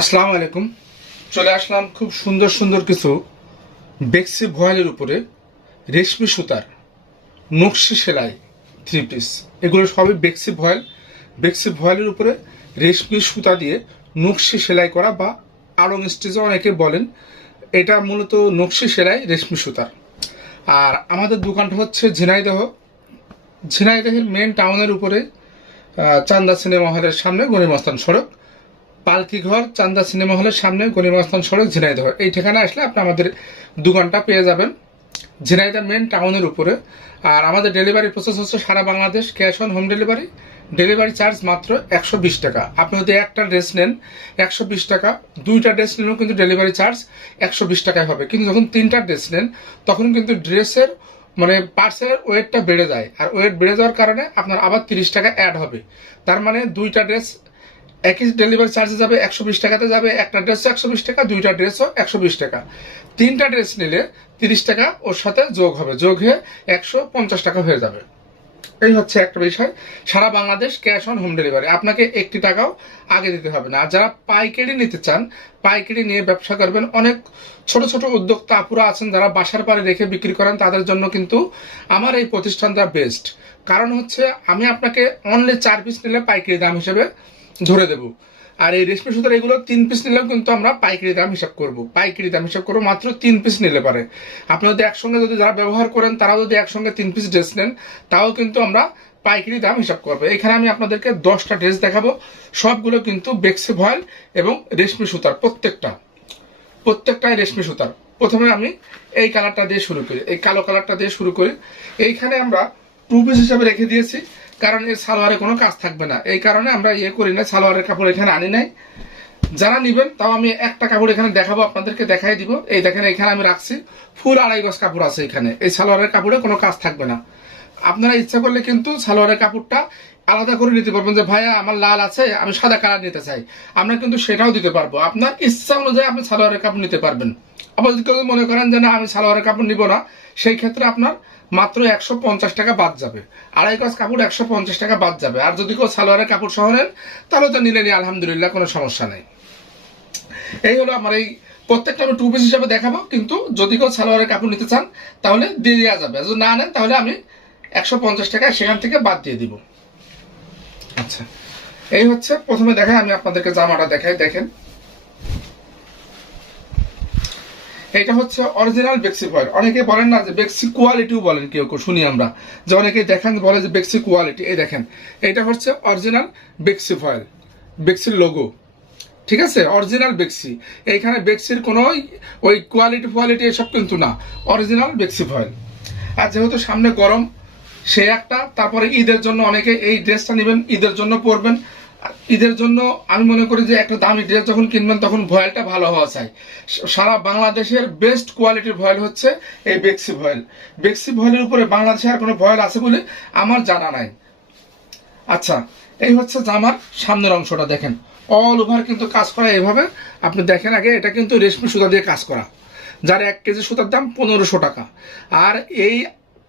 আসসালামু আলাইকুম। চলে আসলাম খুব সুন্দর সুন্দর কিছু বেক্সি ভয়েলের উপরে রেশমি সুতার নকশি সেলাই থ্রি পিস। এগুলো সবই বেক্সি ভয়েলের উপরে রেশমি সুতা দিয়ে নকশি সেলাই করা বা আড়ং স্টিচও অনেকে বলেন। এটা মূলত নকশি সেলাই রেশমি সুতার। আর আমাদের দোকানটা হচ্ছে ঝিনাইদহের মেন টাউনের উপরে চান্দা সিনেমা হলের সামনে গণিমস্থান সড়ক, পালকিঘর চান্দা সিনেমা হলের সামনে গণিমস্থান সড়ক, ঝিনাইদহ। এই ঠিকানা আসলে আপনি আমাদের দোকানটা পেয়ে যাবেন ঝিনাইদহ মেন টাউনের উপরে। আর আমাদের ডেলিভারি প্রসেস হচ্ছে সারা Bangladesh, cash on home delivery. Delivery charge মাত্র 120 টাকা। আপনি যদি একটা ড্রেস নেন 120 টাকা, দুইটা ড্রেস নিলেও কিন্তু ডেলিভারি চার্জ 120 টাকায় হবে। কিন্তু যখন তিনটা ড্রেস নেন তখন কিন্তু ড্রেসের পার্সের ওয়েটটা বেড়ে যায়, আর ওয়েট বেড়ে যাওয়ার কারণে আপনার আবার 30 টাকা অ্যাড হবে। তার মানে দুইটা ড্রেস একই ডেলিভারি চার্জে যাবে, 120 টাকাতে যাবে। একটা ড্রেসও 120 টাকা, দুইটা ড্রেসও 120 টাকা। তিনটা ড্রেস নিলে 30 টাকা ওর সাথে যোগ হবে, যোগ হয়ে 150 টাকা হয়ে যাবে। এই হচ্ছে একটা বিষয়। সারা Bangladesh cash on home delivery, আপনাকে 1 টাকাও আগে দিতে হবে না। আর যারা পাইকারি নিতে চান, পাইকারি নিয়ে ব্যবসা করবেন, অনেক ছোট ছোট উদ্যোক্তা আপুরা আছেন যারা বাসার পারে রেখে বিক্রি করেন, তাদের জন্য কিন্তু আমার এই প্রতিষ্ঠানটা বেস্ট। কারণ হচ্ছে আমি আপনাকে অনলি 4 পিস নিলে পাইকারি দাম হিসেবে ধরে দেব। আর এই রেশমি সুতার এগুলো 3 পিস নিলেও কিন্তু আমরা পাইকারি দাম হিসাব করবো মাত্র 3 পিস নিলে পারে। আপনি যদি একসঙ্গে যারা ব্যবহার করেন তারাও যদি একসঙ্গে 3 পিস ড্রেস নেন, তাও কিন্তু আমরা পাইকারি দাম হিসাব করবো। এখানে আমি আপনাদেরকে 10টা ড্রেস দেখাবো, সবগুলো কিন্তু বেক্সি ভয়েল এবং রেশমি সুতার, প্রত্যেকটাই রেশমি সুতার। প্রথমে আমি এই কালারটা দিয়ে শুরু করি, এই কালো কালারটা দিয়ে শুরু করি। এইখানে আমরা 2 পিস হিসাবে রেখে দিয়েছি, কারণ এর সালোয়ারে কোনো কাজ থাকবে না। এই কারণে আমরা করি না, সালোয়ারের কাপড় এখানে আনি নাই। যারা নিবেন তাও আমি একটা কাপড় এখানে দেখাবো, আপনাদেরকে দেখাই দিব। এই দেখেন, এখানে আমি রাখছি ফুল 2.5 গজ কাপড় আছে এখানে। এই সালোয়ারের কাপড়ে কোনো কাজ থাকবে না। আপনারা ইচ্ছা করলে কিন্তু সালোয়ারের কাপড়টা আলাদা করে নিতে পারবেন, যে ভাইয়া আমার লাল আছে, আমি সাদা কালার নিতে চাই, আমরা কিন্তু সেটাও দিতে পারবো। আপনার ইচ্ছা অনুযায়ী আপনি সালোয়ারের কাপড় নিতে পারবেন। আবার যদি কেউ মনে করেন যে না আমি সালোয়ারের কাপড় নিব না, সেই ক্ষেত্রে আপনার মাত্র 150 টাকা বাদ যাবে। 2.5 গজ কাপড় 150 টাকা বাদ যাবে। আর যদি কেউ সালোয়ারের কাপড় সহ নেন তাহলে তো নিলেনি, আলহামদুলিল্লাহ, কোনো সমস্যা নেই। এই হলো আমার এই প্রত্যেকটা আমি 2 পিস হিসাবে দেখাবো, কিন্তু যদি কেউ সালোয়ারের কাপড় নিতে চান তাহলে দিয়ে দেওয়া যাবে। যদি না নেন তাহলে আমি 150 টাকা সেখান থেকে বাদ দিয়ে দিব। আচ্ছা, এই হচ্ছে প্রথমে দেখাই, আমি আপনাদেরকে জামাটা দেখাই। দেখেন, এটা হচ্ছে অরিজিনাল বেক্সি ভয়েল। অনেকে বলেন না যে বেক্সি কোয়ালিটিও বলেন, কেউ কেউ শুনি আমরা যে অনেকে দেখেন বলে যে বেক্সি কোয়ালিটি। এই দেখেন, এটা হচ্ছে অরিজিনাল বেক্সি ভয়েল, বেক্সির লোগো, ঠিক আছে, অরিজিনাল বেক্সি। এইখানে বেক্সির কোনো ওই কোয়ালিটি এসব কিন্তু না, অরিজিনাল বেক্সি ভয়েল। আর যেহেতু সামনে গরম, সে একটা, তারপরে ঈদের জন্য অনেকে এই ড্রেসটা নেবেন, ঈদের জন্য পরবেন। ঈদের জন্য আমি মনে করি যে একটা দামি ড্রেস যখন কিনবেন তখন ভয়েলটা ভালো হওয়া চাই। সারা বাংলাদেশের বেস্ট কোয়ালিটির ভয়েল হচ্ছে এই বেক্সি ভয়েল। বেক্সি ভয়েলের উপরে বাংলাদেশে আর কোনো ভয়েল আছে বলে আমার জানা নাই। আচ্ছা, এই হচ্ছে জামার সামনের অংশটা। দেখেন, অল ওভার কিন্তু কাজ করা এভাবে। আপনি দেখেন আগে, এটা কিন্তু রেশমি সুতা দিয়ে কাজ করা, যার 1 কেজি সুতার দাম 1500 টাকা। আর এই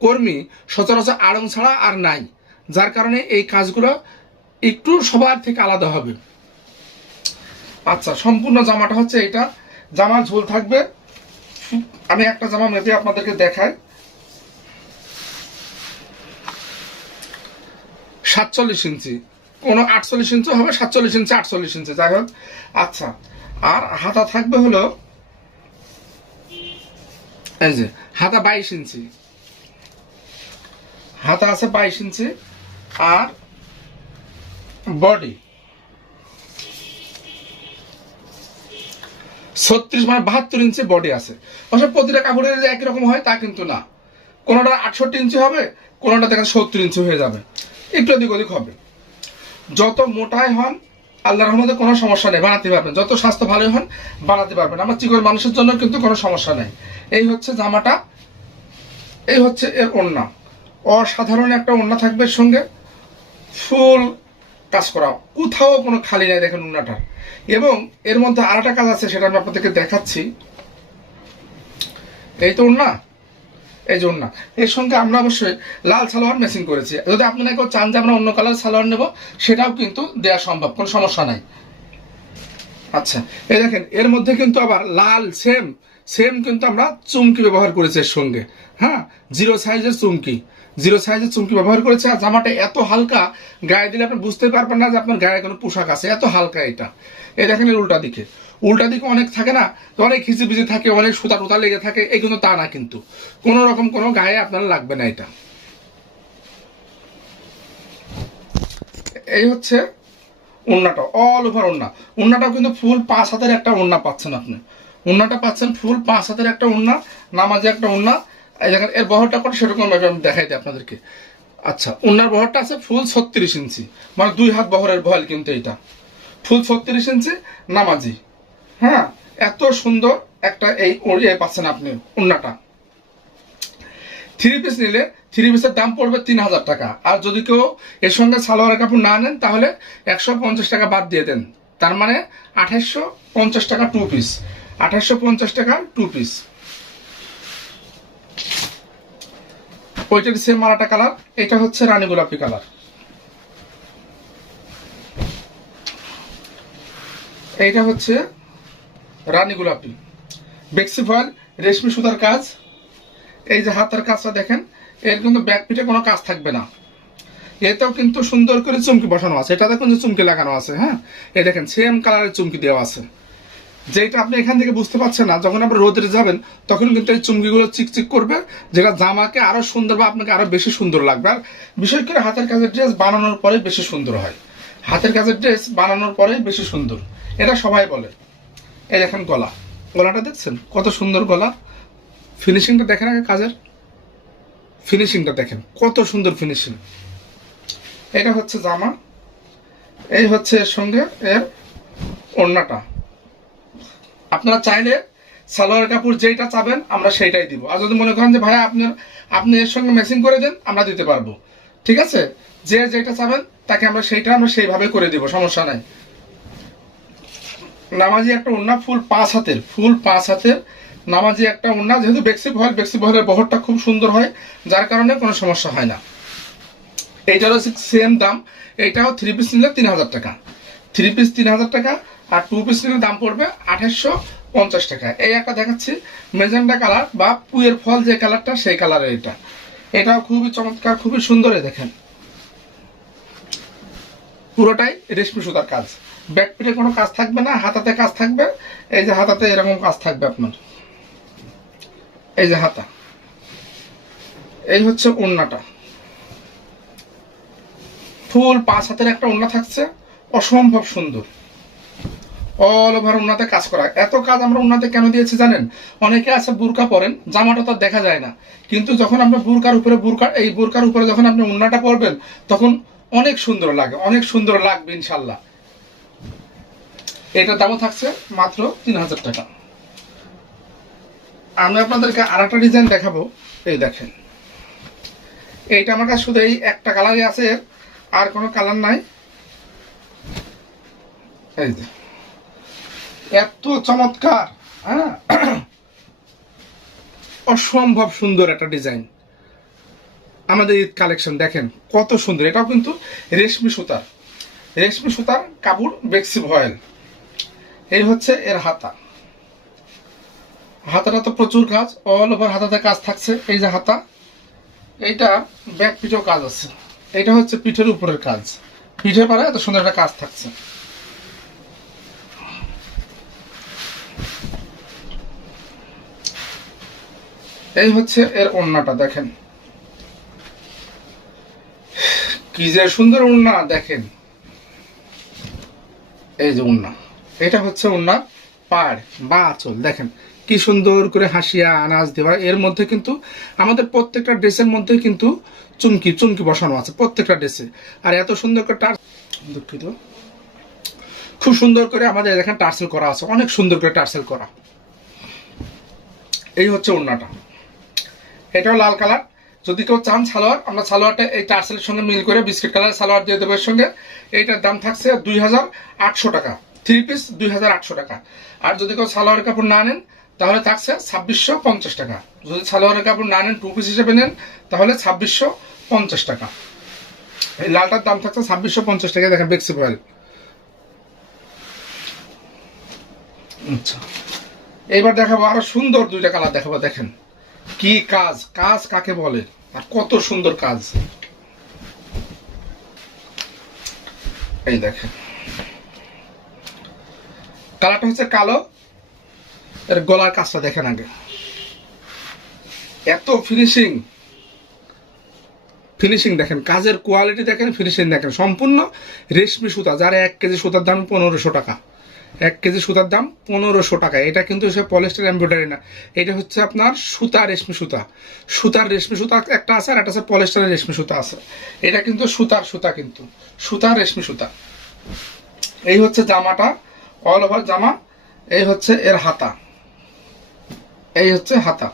কর্মী সচরাচর আড়ং ছাড়া আর নাই, যার কারণে এই কাজগুলো একটু সবার থেকে আলাদা হবে। আচ্ছা, সম্পূর্ণ জামাটা হচ্ছে এটা। জামার ঝোল থাকবে, আমি একটা জামা মেপে আপনাদেরকে দেখাই, 47 ইঞ্চি, কোনো 48 ইঞ্চি হবে, 47 ইঞ্চি, 48 ইঞ্চি, যাই হোক। আচ্ছা, আর হাতা থাকবে হলো এই যে হাতা 22 ইঞ্চি, হাতা আছে 22 ইঞ্চি। আর বডি 36 মানে 72 ইঞ্চি বডি আছে। অবশ্য প্রতিটা কাপড়ের যে একই রকম হয় তা কিন্তু না, কোনোটা 68 ইঞ্চি হবে, কোনোটা দেখেন 70 ইঞ্চি হয়ে যাবে, একটু এদিক ওদিক হবে। যত মোটাই হন আল্লাহর রহমতে কোনো সমস্যা নেই, বানাতে পারবেন। যত স্বাস্থ্য ভালো হন বানাতে পারবেন। আমার চিকন মানুষের জন্য কিন্তু কোনো সমস্যা নেই। এই হচ্ছে জামাটা, এই হচ্ছে এর ওড়না। অসাধারণ একটা ওড়না থাকবে, এর সঙ্গে ফুল কাজ করা, কোথাও কোনো খালি নাই। দেখেন ওড়নাটা, এবং এর মধ্যে আর একটা কাজ আছে, সেটা আমি আপনাদেরকে দেখাচ্ছি। এই তো ওড়না, এই যে ওড়না। এর সঙ্গে আমরা অবশ্যই লাল সালোয়ার ম্যাচিং করেছি। যদি আপনারা কেউ চান যে আমরা অন্য কালার সালোয়ার নেব, সেটাও কিন্তু দেওয়া সম্ভব, কোনো সমস্যা নাই। আচ্ছা, এই দেখেন এর মধ্যে কিন্তু আবার লাল সেম সেম কিন্তু আমরা চুমকি ব্যবহার করেছি এর সঙ্গে। হ্যাঁ, জিরো সাইজের চুমকি, জিরো সাইজের চুমকি ব্যবহার করেছে। আর জামাটা এত হালকা, গায়ে দিলে আপনি বুঝতে পারবেন না যে আপনার গায়ে কোনো পোশাক আছে, এত হালকা এটা। এই দেখেন এর উল্টা দিকে, উল্টা দিকে অনেক থাকে না, অনেক হিজিবিজি থাকে, অনেক সুতা টুতা লেগে থাকে, এই কিন্তু তা না, কিন্তু কোনো রকম কোনো গায়ে আপনার লাগবে না এটা। এই হচ্ছে ওড়নাটা, অল ওভার ওড়না। ওড়নাটাও কিন্তু ফুল 5 হাতের একটা ওড়না পাচ্ছেন আপনি। ওড়নাটা পাচ্ছেন ফুল 5 হাতের একটা ওড়না, নামাজি একটা ওড়না। এই দেখেন এর বহরটা কত সেরকম ভাবে আমি দেখাই দিই আপনাদেরকে। আচ্ছা, ওড়নার বহরটা আছে ফুল 36 ইঞ্চি, মানে 2 হাত বহরের বহল কিন্তু এটা, ফুল 36 ইঞ্চি নামাজি। হ্যাঁ, এত সুন্দর একটা এই পাচ্ছেন আপনি ওড়নাটা। 3 পিস নিলে 3 পিসের দাম পড়বে 3000 টাকা। আর যদি কেউ এর সঙ্গে সালোয়ার কাপড় না নেন তাহলে 150 টাকা বাদ দিয়ে দেন, তার মানে 2850 টাকা 2 পিস, 2850 টাকা 2 পিস। ওইটার সেম মারাটা কালার, এটা হচ্ছে রানী গোলাপি কালার। এইটা হচ্ছে রানী গোলাপি, বেক্সি ফয়েল রেশমি সুতার কাজ। এই যে হাতের কাজটা দেখেন, এর কিন্তু ব্যাক পিঠে কোনো কাজ থাকবে না। এতেও কিন্তু সুন্দর করে চুমকি বসানো আছে, এটাতে কিন্তু চুমকি লাগানো আছে। হ্যাঁ, এই দেখেন সেম কালারের চুমকি দেওয়া আছে, যেটা আপনি এখান থেকে বুঝতে পারছেন না। যখন আপনি রোদে যাবেন তখন কিন্তু এই চুমকিগুলো চিকচিক করবে, যেটা জামাকে আরো সুন্দর বা আপনাকে আরো বেশি সুন্দর লাগবে। আর বিশেষ করে হাতের কাজের ড্রেস বানানোর পরে বেশি সুন্দর হয়, হাতের কাজের ড্রেস বানানোর পরে বেশি সুন্দর, এটা সবাই বলে। এই দেখেন গলা, গলাটা দেখছেন কত সুন্দর গলা, ফিনিশিংটা দেখেন, আগে কাজের ফিনিশিংটা দেখেন কত সুন্দর ফিনিশিং। এটা হচ্ছে জামা, এই হচ্ছে এর সঙ্গে এর ওড়নাটা। আপনারা চাইলে সালোয়ার কাপড় যেটা চাবেন আমরা সেইটাই দিব। আর যদি মনে করেন যে ভাই আপনি এর সঙ্গে ম্যাচিং করে দেন, আমরা দিতে পারবো, ঠিক আছে। যে যেটা চাবেন তাকে আমরা সেইভাবে করে দিব, সমস্যা নাই। নামাজি একটা ওড়না ফুল 5 হাতের, ফুল 5 হাতের নামাজি একটা ওড়না। যেহেতু বেক্সি বহলের বহরটা খুব সুন্দর হয়, যার কারণে কোনো সমস্যা হয় না। এইটারও সেম দাম, এইটাও 3 পিস নিলে 3000 টাকা, 3 পিস 3000 টাকা। আর 2 পিস নিলে দাম পড়বে 2850 টাকা। এই একটা দেখাচ্ছি মেজেন্ডা কালার বা পুয়ের ফল যে কালারটা, সেই কালারের এটা। এটাও খুবই চমৎকার, খুবই সুন্দর। দেখেন পুরোটাই রেশমি সুতার কাজ, ব্যাক পিঠে কোনো কাজ থাকবে না, হাতাতে কাজ থাকবে। এই যে হাতাতে এরকম কাজ থাকবে আপনার, এই যে হাতা। এই হচ্ছে ওড়নাটা, ফুল 5 হাতের একটা ওড়না থাকছে, অসম্ভব সুন্দর। অল ওভার ওড়নাতে কাজ করা। এত কাজ আমরা ওড়নাতে কেন দিয়েছি জানেন? অনেকে আছে বুরকা পরেন, জামাটা তো দেখা যায় না, কিন্তু যখন আমরা এই বুরকার উপরে যখন আপনি ওড়নাটা পরবেন তখন অনেক সুন্দর লাগে, অনেক সুন্দর লাগবে ইনশাল্লাহ। এটার দামও থাকছে মাত্র 3000 টাকা। আমি আপনাদেরকে আর একটা ডিজাইন দেখাবো। এই দেখেন, এইটা আমার কাছে শুধু এই একটা কালারই আছে, আর কোনো কালার নাই। এই যে এত চমৎকার, হ্যাঁ, অসম্ভব সুন্দর একটা ডিজাইন। আমাদের ঈদ কালেকশন দেখেন কত সুন্দর। এটাও কিন্তু রেশমি সুতার কাপড়, বেক্সি ভয়েল। এই হচ্ছে এর হাতা, হাতাটা তো প্রচুর কাজ, অল ওভার হাতাতে কাজ থাকছে। এই যে হাতা, এইটা ব্যাক পিঠেও কাজ আছে। এটা হচ্ছে পিঠের উপরের কাজ, পিঠের পরে এত সুন্দর একটা কাজ থাকছে। এই হচ্ছে এর ওড়নাটা, দেখেন কি যে সুন্দর ওড়না। দেখেন এই যে ওড়না, এটা হচ্ছে ওড়না পাড় বা আঁচল। দেখেন কি সুন্দর করে হাসিয়া আনাজ দেওয়া। এর মধ্যে কিন্তু আমাদের প্রত্যেকটা ড্রেসের মধ্যে কিন্তু চুমকি বসানো আছে প্রত্যেকটা ড্রেসে। আর এত সুন্দর করে দুঃখিত, খুব সুন্দর করে আমাদের দেখেন টার্সেল করা আছে, অনেক সুন্দর করে টার্সেল করা। এই হচ্ছে ওড়নাটা, এটাও লাল কালার। যদি কেউ চান সালোয়ার, আমরা সালোয়ারটা এই টার্সেলের সঙ্গে মিল করে বিস্কিট কালার সালোয়ার দিয়ে দেবো এর সঙ্গে। এইটার দাম থাকছে 2800 টাকা, 3 পিস 2800 টাকা। আর যদি কেউ সালোয়ারের কাপড় না নেন তাহলে থাকছে 2650 টাকা। যদি সালোয়ারের কাপড় না নেন, 2 পিস হিসেবে নেন, তাহলে 2650 টাকা। এই লালটার দাম থাকছে 2650 টাকা। দেখেন বেক্সি ভয়েল, আচ্ছা, এইবার দেখাবো আরো সুন্দর দুইটা কালার দেখাবো। দেখেন কি কাজ, কাজ কাকে বলে আর কত সুন্দর কাজ। এই দেখেন কালারটা হচ্ছে কালো, এর গলার কাজটা দেখেন আগে, এত ফিনিশিং ফিনিশিং দেখেন, কাজের কোয়ালিটি দেখেন, ফিনিশিং দেখেন। সম্পূর্ণ রেশমি সুতা, যার 1 কেজি সুতার দাম 1500 টাকা। 1 কেজি সুতার দাম 1500 টাকা। এটা কিন্তু সে পলিস্টার এমব্রয়ডারি না, এটা হচ্ছে আপনার সুতা, রেশমি সুতা। সুতার রেশমি সুতা একটা আছে, আর একটা আছে পলিস্টারের রেশমি সুতা আছে। এটা কিন্তু সুতার সুতা, কিন্তু সুতার রেশমি সুতা। এই হচ্ছে জামাটা, অল ওভার জামা। এই হচ্ছে এর হাতা, এই হচ্ছে হাতা।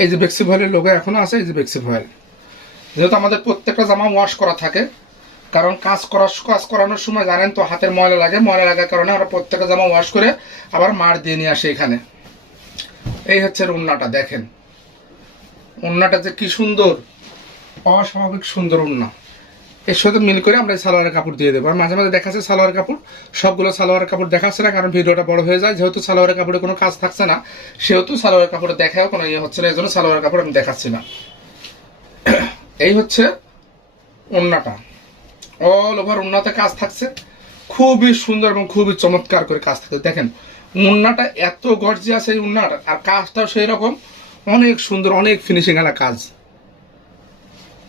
এই যে বেক্সি ভয়েলের লোগো এখনো আছে, এই যে বেক্সি ভয়েল। যেহেতু আমাদের প্রত্যেকটা জামা ওয়াশ করা থাকে, কারণ কাজ করানোর সময় জানেন তো হাতের ময়লা লাগে, ময়লা লাগার কারণে আমরা প্রত্যেকটা জামা ওয়াশ করে আবার মার দিয়ে নিয়ে আসি এখানে। এই হচ্ছে ওড়নাটা, দেখেন ওড়নাটা যে কি সুন্দর, অস্বাভাবিক সুন্দর ওড়না। এর সাথে মিল করে আমরা সালোয়ারের কাপড় দিয়ে দেবো। আর মাঝে মাঝে দেখাচ্ছে সালোয়ারের কাপড়, সবগুলো সালোয়ারের কাপড় দেখাচ্ছে না, কারণ ভিডিওটা বড় হয়ে যায়। যেহেতু সালোয়ারের কাপড়ে কোনো কাজ থাকছে না, সেহেতু সালোয়ারের কাপড়ে দেখাও কোনো ইয়ে হচ্ছে না, এই জন্য সালোয়ারের কাপড় আমি দেখাচ্ছি না। এই হচ্ছে ওড়নাটা, অল ওভার ওড়নাতে কাজ থাকছে, খুবই সুন্দর এবং খুবই চমৎকার করে কাজ থাকছে। দেখেন ওড়নাটা এত গর্জিয়াস এই ওড়নার, আর কাজটাও সেই রকম অনেক সুন্দর, অনেক ফিনিশিং আলা কাজ।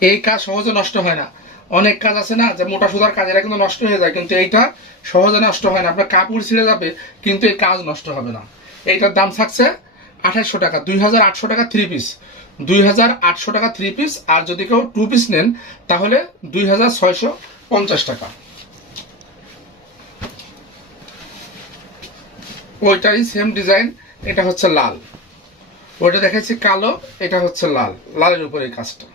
এই কাজ সহজে নষ্ট হয় না। অনেক কাজ আছে না যে মোটা সুতার কাজ, এটা কিন্তু নষ্ট হয়ে যায়, কিন্তু এইটা সহজে নষ্ট হয় না। আপনার কাপড় ছিঁড়ে যাবে কিন্তু এই কাজ নষ্ট হবে না। এইটার দাম থাকছে 2800 টাকা, 2800 টাকা 3 পিস, 2800 টাকা 3 পিস। আর যদি কেউ 2 পিস নেন তাহলে 2650 টাকা। ওইটাই সেম ডিজাইন, এটা হচ্ছে লাল, ওইটা দেখাচ্ছি কালো, এটা হচ্ছে লাল, লালের উপরে এই কাজটা।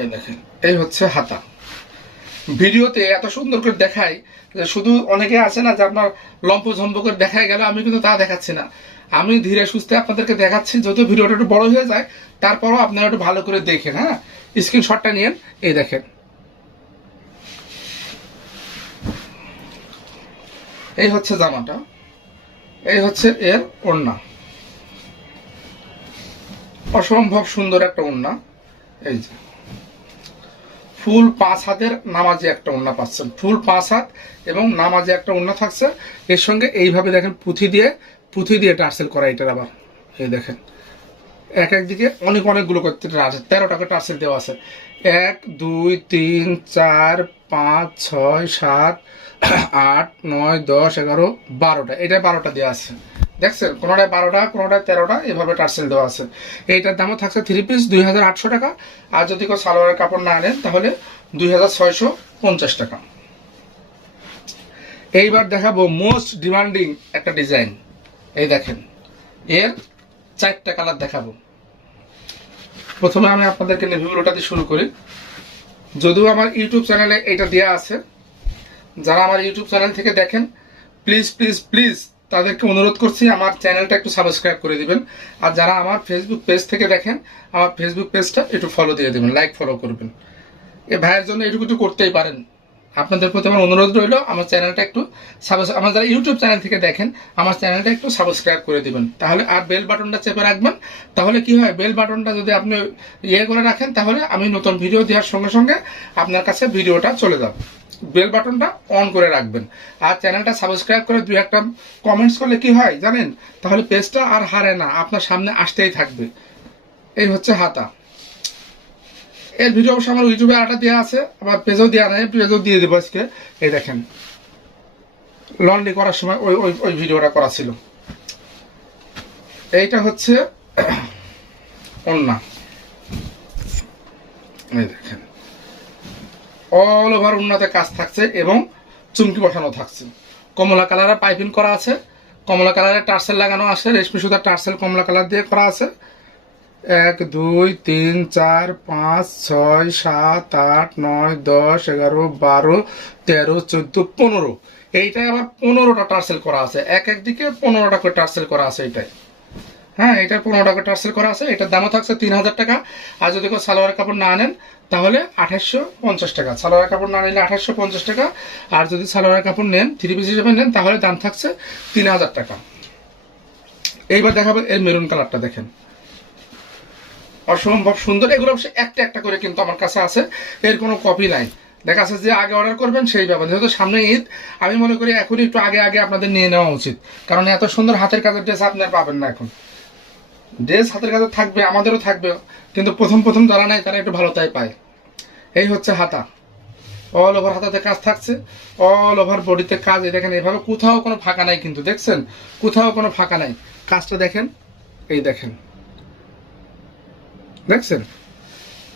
এই দেখেন এই হচ্ছে হাতা। ভিডিওতে এত সুন্দর করে দেখাই যে শুধু অনেকে আছে না যে আপনার লম্প ঝম্প করে দেখাই গেল, আমি কিন্তু তা দেখাচ্ছি না। আমি ধীরে সুস্থে আপনাদেরকে দেখাচ্ছি, যদিও ভিডিওটা একটু বড় হয়ে যায়, তারপরও আপনারা একটু ভালো করে দেখেন। হ্যাঁ, স্ক্রিনশটটা নিয়েন। এই দেখেন এই হচ্ছে জামাটা, এই হচ্ছে এর ওড়না, অসম্ভব সুন্দর একটা ওড়না। এই যে ফুল 5 হাতের নামাজি একটা ওড়না পাচ্ছেন, ফুল 5 হাত এবং নামাজি একটা ওড়না থাকছে। এর সঙ্গে এইভাবে দেখেন পুঁথি দিয়ে টার্সেল করা। এটার আবার এই দেখেন এক একদিকে অনেকগুলো করতে 13টা করে টার্সেল দেওয়া আছে। 1 2 3 4 5 6 7 8 9 10 11 12টা, এটা 12টা দেওয়া আছে। দেখছেন কোনোটায় 12টা, কোনোটায় 13টা, এভাবে টার্সেল দেওয়া আছে। এইটার দামও থাকছে 3 পিস 2800 টাকা। আর যদি কেউ সালোয়ারের কাপড় না নেন তাহলে 2650 টাকা। এইবার দেখাবো মোস্ট ডিমান্ডিং একটা ডিজাইন। এই দেখেন এর 4টা কালার দেখাবো। প্রথমে আমি আপনাদেরকে নেভি ব্লুটা দিয়ে শুরু করি। যদিও আমার ইউটিউব চ্যানেলে এটা দেওয়া আছে, যারা আমার ইউটিউব চ্যানেল থেকে দেখেন প্লিজ প্লিজ প্লিজ তাদেরকে অনুরোধ করছি আমার চ্যানেলটা একটু সাবস্ক্রাইব করে দিবেন। আর যারা আমার ফেসবুক পেজ থেকে দেখেন আমার ফেসবুক পেজটা একটু ফলো দিয়ে দেবেন, লাইক ফলো করবেন। এ ভাইয়ের জন্য এটুকু একটু করতেই পারেন। আপনাদের প্রতি আমার অনুরোধ রইল আমার চ্যানেলটা একটু আমার যারা ইউটিউব চ্যানেল থেকে দেখেন আমার চ্যানেলটা একটু সাবস্ক্রাইব করে দিবেন, তাহলে আর বেল বাটনটা চেপে রাখবেন। তাহলে কি হয়, বেল বাটনটা যদি আপনি ইয়ে করে রাখেন তাহলে আমি নতুন ভিডিও দেওয়ার সঙ্গে সঙ্গে আপনার কাছে ভিডিওটা চলে যাবে। বেল বাটনটা অন করে রাখবেন আর চ্যানেলটা সাবস্ক্রাইব করে 2-1টা কমেন্টস করলে কি হয় জানেন, তাহলে পেজটা আর হারে না, আপনার সামনে আসতেই থাকবে। এই হচ্ছে হাতা। এর ভিডিও অবশ্য আমার ইউটিউবে আটা দেওয়া আছে, আবার পেজও দেওয়া নেই, পেজও দিয়ে দেবো আজকে। এই দেখেন লন্ড্রি করার সময় ওই ওই ওই ভিডিওটা করা ছিল। এইটা হচ্ছে ওড়না, এই দেখেন অল ওভার ওড়নাতে কাজ থাকছে এবং চুমকি বসানো থাকছে। কমলা কালারের পাইপিং করা আছে, কমলা কালারের টার্সেল লাগানো আছে, রেশমি সুতার টার্সেল কমলা কালার দিয়ে করা আছে। 1 2 3 4 5 6 7 8 9 10 11 12 13 14 15, এইটাই আবার 15টা টার্সেল করা আছে, এক একদিকে 15টা করে টার্সেল করা আছে। এইটাই হ্যাঁ, এটা 15 টাকা টার্সেল করা আছে, এটার দামও থাকছে 3000 টাকা। আর যদি কেউ সালোয়ার কাপড় না আনেন তাহলে 2850 টাকা। সালোয়ার কাপড় না নিলে 2850 টাকা, আর যদি সালোয়ার কাপড় নেন 3 পিস হিসেবে নেন তাহলে দাম থাকছে 3000 টাকা। এইবার দেখাবো এর মেরুন কালারটা, দেখেন অসম্ভব সুন্দর। এগুলো অবশ্যই একটা একটা করে কিন্তু আমার কাছে আছে, এর কোনো কপি নাই। দেখা যাচ্ছে যে আগে অর্ডার করবেন সেই ব্যাপার, যেহেতু সামনে ঈদ, আমি মনে করি এখনই একটু আগে আগে আপনাদের নিয়ে নেওয়া উচিত, কারণ এত সুন্দর হাতের কাজের ড্রেস আপনার পাবেন না এখন। ড্রেস হাতের কাছে থাকবে, আমাদেরও থাকবে, কিন্তু প্রথম প্রথম যারা নাই তারা একটু ভালো তাই পায়। এই হচ্ছে হাতা, অল ওভার হাতাতে কাজ থাকছে, অল ওভার বডিতে কাজ। এই দেখেন এভাবে কোথাও কোনো ফাঁকা নাই, কিন্তু দেখছেন কোথাও কোনো ফাঁকা নাই। কাজটা দেখেন, এই দেখেন, দেখছেন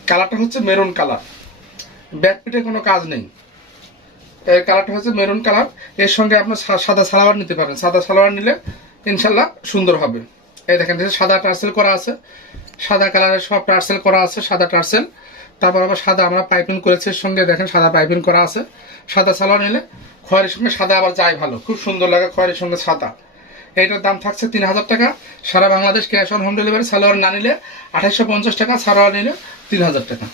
কালারটা হচ্ছে মেরুন কালার, ব্যাক পিঠে কোনো কাজ নেই। এর কালারটা হচ্ছে মেরুন কালার, এর সঙ্গে আপনার সাদা সালোয়ার নিতে পারেন, সাদা সালোয়ার নিলে ইনশাল্লাহ সুন্দর হবে। এই দেখেন সাদা টার্সেল করা আছে, সাদা কালারের সব টার্সেল করা আছে, সাদা টার্সেল। তারপর আবার সাদা আমরা পাইপিং করেছি, এর সঙ্গে দেখেন সাদা পাইপিং করা আছে। সাদা সালোয়ার নিলে খয়েরের সঙ্গে সাদা আবার যায় ভালো, খুব সুন্দর লাগে খয়েরের সঙ্গে সাদা। এইটার দাম থাকছে 3000 টাকা, সারা Bangladesh cash on home delivery. Salwar না নিলে 2850 টাকা, সালোয়ার নিলে 3000 টাকা।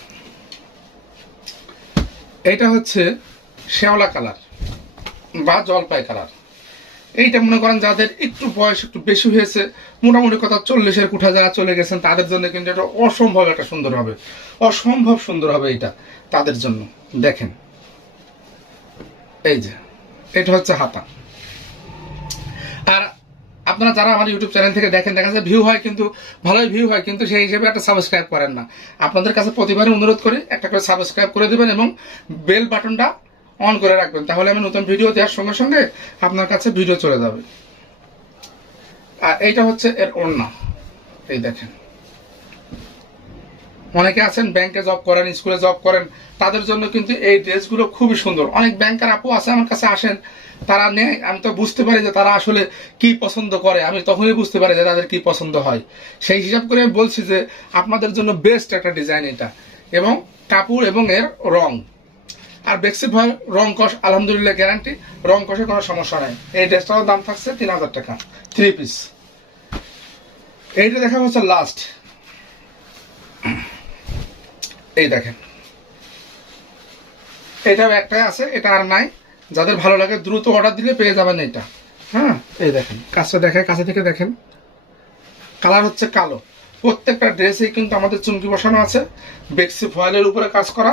এইটা হচ্ছে শ্যাওলা কালার বা জলপাই কালার। এইটা মনে করেন যাদের একটু বয়স একটু বেশি হয়েছে, মোটামুটি কথা 40-এর কুঠা যারা চলে গেছেন তাদের জন্য কিন্তু এটা অসম্ভব একটা সুন্দর হবে, অসম্ভব সুন্দর হবে এটা তাদের জন্য। দেখেন এই যে এটা হচ্ছে হাতা। আর আপনারা যারা আমার ইউটিউব চ্যানেল থেকে দেখেন, দেখা যায় ভিউ হয়, কিন্তু ভালোই ভিউ হয়, কিন্তু সেই হিসেবে একটা সাবস্ক্রাইব করেন না। আপনাদের কাছে প্রতিবারই অনুরোধ করি একটা করে সাবস্ক্রাইব করে দেবেন এবং বেল বাটনটা অন করে রাখবেন, তাহলে আমি নতুন ভিডিও দেওয়ার সঙ্গে সঙ্গে আপনার কাছে ভিডিও চলে যাবে। আর এইটা হচ্ছে এর ওড়না, এই দেখেন। অনেকে আছেন ব্যাংকে জব করেন, স্কুলে জব করেন, তাদের জন্য কিন্তু এই ড্রেসগুলো খুবই সুন্দর। অনেক ব্যাংকার আপু আছে আমার কাছে আসেন, তারা নেয়, আমি তো বুঝতে পারি যে তারা আসলে কি পছন্দ করে, আমি তখনই বুঝতে পারি যে তাদের কি পছন্দ হয়। সেই হিসাব করে আমি বলছি যে আপনাদের জন্য বেস্ট একটা ডিজাইন এটা, এবং কাপড় এবং এর রং। আর বেক্সি ভয় রং কষ আলহামদুলিল্লাহ গ্যারান্টি, রং কষে কোনো সমস্যা নাই। এই ড্রেসটার দাম থাকছে 3000 টাকা, 3 পিস। এইটা দেখা হচ্ছে লাস্ট, এই দেখেন এটাও একটাই আছে, এটা আর নাই। যাদের ভালো লাগে দ্রুত অর্ডার দিলে পেয়ে যাবেন এটা। হ্যাঁ, এই দেখেন কাজটা দেখায়, কাছে থেকে দেখেন। কালার হচ্ছে কালো। প্রত্যেকটা ড্রেসেই কিন্তু আমাদের চুমকি বসানো আছে, বেক্সি ফয়েলের উপরে কাজ করা।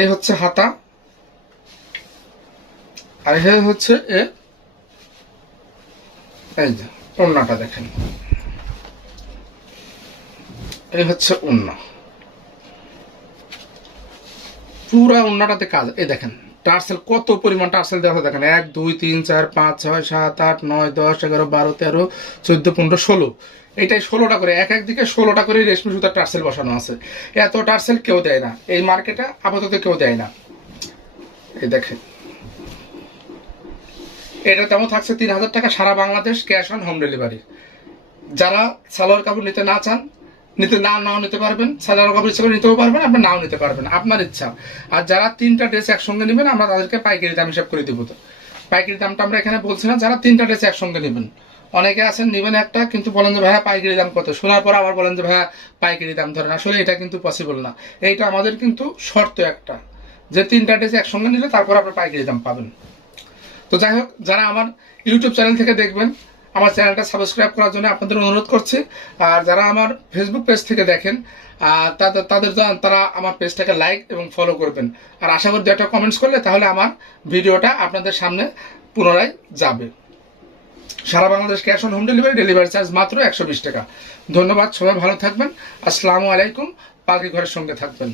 এই হচ্ছে হাতা, আর এই হচ্ছে এই যে ওড়নাটা দেখেন, এই হচ্ছে ওড়না, পুরা ওড়নাটাতে কাজ। এই দেখেন টার্সেল কত পরিমাণ টার্সেল দেওয়া হয়, দেখেন 1 2 3 4 5 6 7 8 9 10 11 12 13 14 15 16, এইটাই 16টা করে, এক এক দিকে 16টা করে রেশমি সুতার টার্সেল বসানো আছে। এত টার্সেল কেউ দেয় না এই মার্কেটে, আপাতত কেউ দেয় না। এই দেখেন এটা তেমন থাকছে 3000 টাকা, সারা Bangladesh cash on home delivery. যারা সালোয়ার কাপড় নিতে না চান, নাও নিতে পারবেন, সালোয়ার কাপড় ইচ্ছা করে নিতেও পারবেন, আপনি নাও নিতে পারবেন, আপনার ইচ্ছা। আর যারা 3টা ড্রেস একসঙ্গে নেবেন আমরা তাদেরকে পাইকারি দাম হিসাব করে দেবো। তো পাইকারি দামটা আমরা এখানে বলছি না, যারা 3টা ড্রেস একসঙ্গে নেবেন। অনেকে আছেন নেবেন একটা, কিন্তু বলেন যে ভাইয়া পাইকারি দাম কত, শোনার পর আবার বলেন যে ভাইয়া পাইকারি দাম ধরেন। আসলে এটা কিন্তু পসিবল না, এইটা আমাদের কিন্তু শর্ত একটা, যে 3টা ড্রেস একসঙ্গে নিলে তারপর আপনি পাইকারি দাম পাবেন। তো যাই হোক, যারা আমার ইউটিউব চ্যানেল থেকে দেখবেন আমার চ্যানেলটা সাবস্ক্রাইব করার জন্য আপনাদের অনুরোধ করছি। আর যারা আমার ফেসবুক পেজ থেকে দেখেন তারা আমার পেজটাকে লাইক এবং ফলো করবেন। আর আশা করি একটা কমেন্টস করলে তাহলে আমার ভিডিওটা আপনাদের সামনে পুনরায় যাবে। সারা Bangladesh cash on home delivery, delivery charge মাত্র 120 টাকা। ধন্যবাদ, সবাই ভালো থাকবেন। আসসালামু আলাইকুম। পালকি ঘরের সঙ্গে থাকবেন।